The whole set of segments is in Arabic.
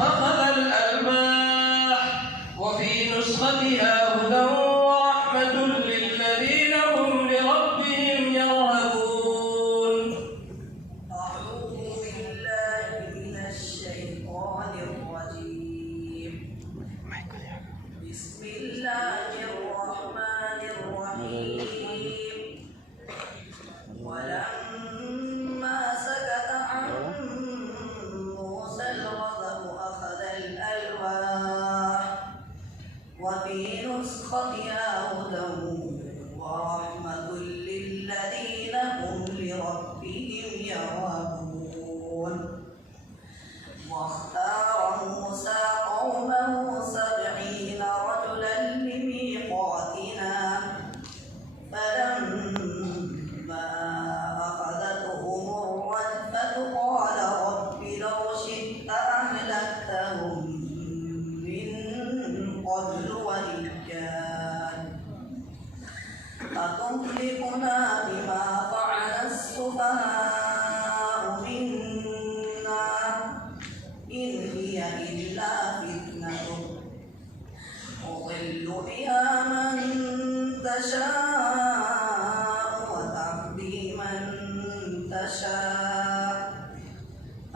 أخذ الألواح وفي نسختها هدى ورحمة للذين هم لربهم يرهبون. أعوذ بالله من الشيطان الرجيم. بسم الله الرحمن الرحيم. ولما سكت عن موسى الغضب أخذ الألواح وفي نسختها هدى ورحمة للذين هم لربهم يرهبون. واختار موسى قومه 70 رجلا لميقاتنا فلما أخذتهم الرجفة قال رب لو شئت أهلكتهم من قبل وإياي أتهلكنا بما فعل السفهاء منا إن هي إلا فتنة تضل بها من تشاء وتهدي من تشاء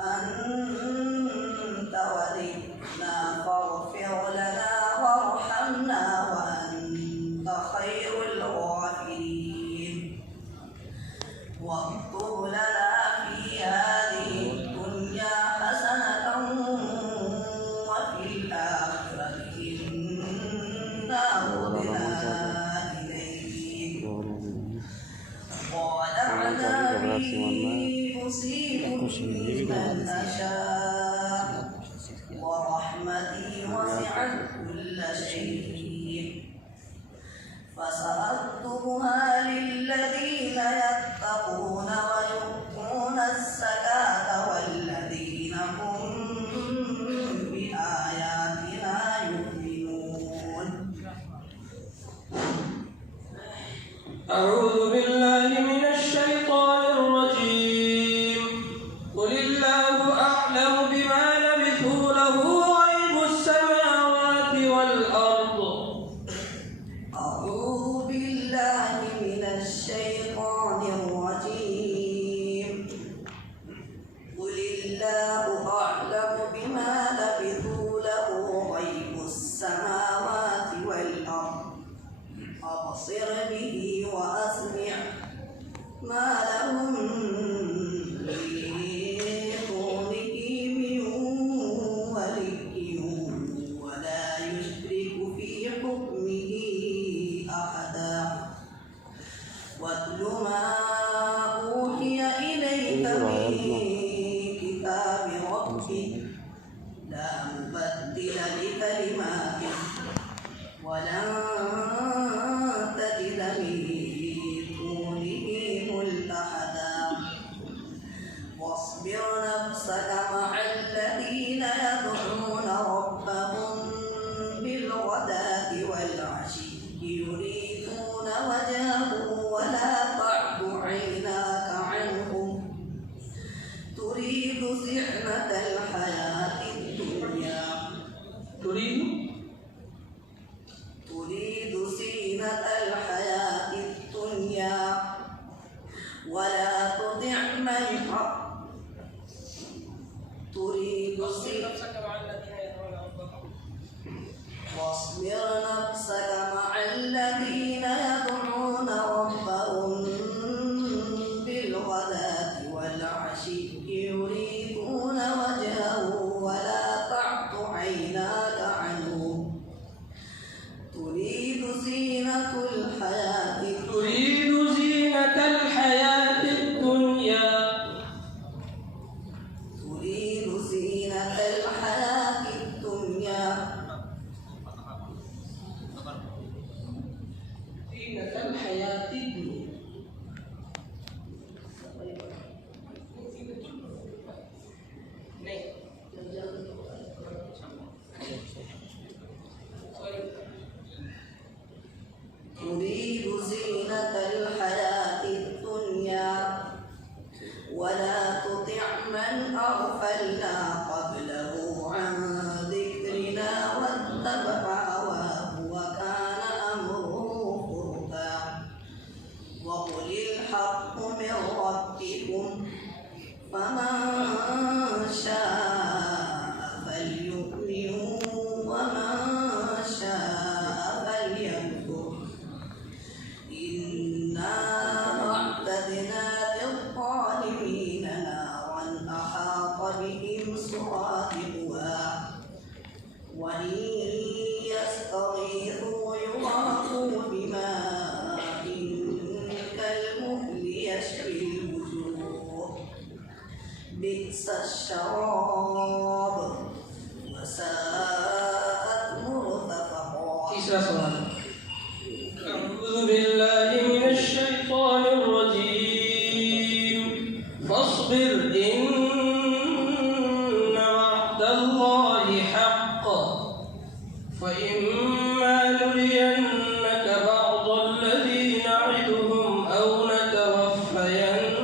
أنت ولينا فاغفر لنا وارحمنا وأنت خير الغافرين. واكتب لنا في هذه الدنيا حسنة وفي الآخرة إنا هدنا إليك قال عذابي أصيب به من أشاء ورحمتي وسعت كل شيء فسأكتبها للذين يتقون ويؤتون الزكاة والذين هم بآياتنا يؤمنون. أعوذ بالله من الشيطان الرجيم. قل الله أعلم بما لبثوا له غيب السماوات والأرض. أعوذ بالله من الشيطان الرجيم. قل الله أعلم بما لبثوا له غيب السماوات والأرض أبصر به وأسمع ما لهم من دونه من ولي ولا يشرك في حكمه أحدا. واتل ما أوحي إليك من كتاب ربك لا مبدل لكلماته ولن تجد من دونه ملتحدا. واصبر نفسك مع الذين يدعون ربهم بالغداة والعشي يريدون وجهه ولا تعد عيناك عنهم تريد زينة الحياة الدنيا تريد زينة الحياة الدنيا ولا تطع من تريد زينة أعوذ بالله من الشيطان الرجيم فاصبر إن وعد الله حق فإما نرينك بعض الذي نعدهم أو نتوفينك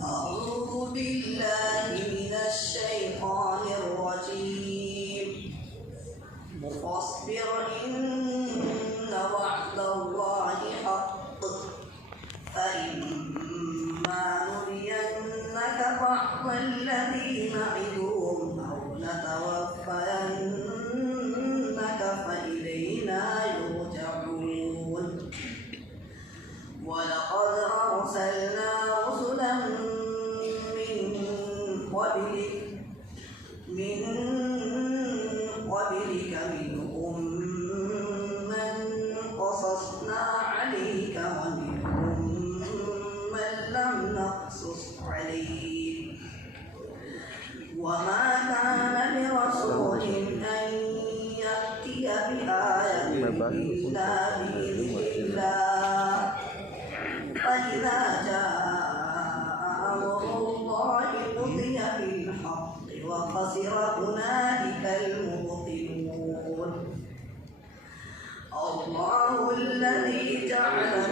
أعوذ بالله من الشيطان الرجيم فاصبر إن وعد الله حق فإما نرينك بعض الذي نعدهم أو نتوفينك فإلينا يرجعون ولقد أرسلنا رسلا من قبلك منهم من قصصنا عليك ومنهم من لم نقصص عليك وما كان لرسول أن يأتي بآية إلا بإذن الله فإذا جاء أمر الله قضي بالحق وخسر هنالك المبطلون الله الذي جعل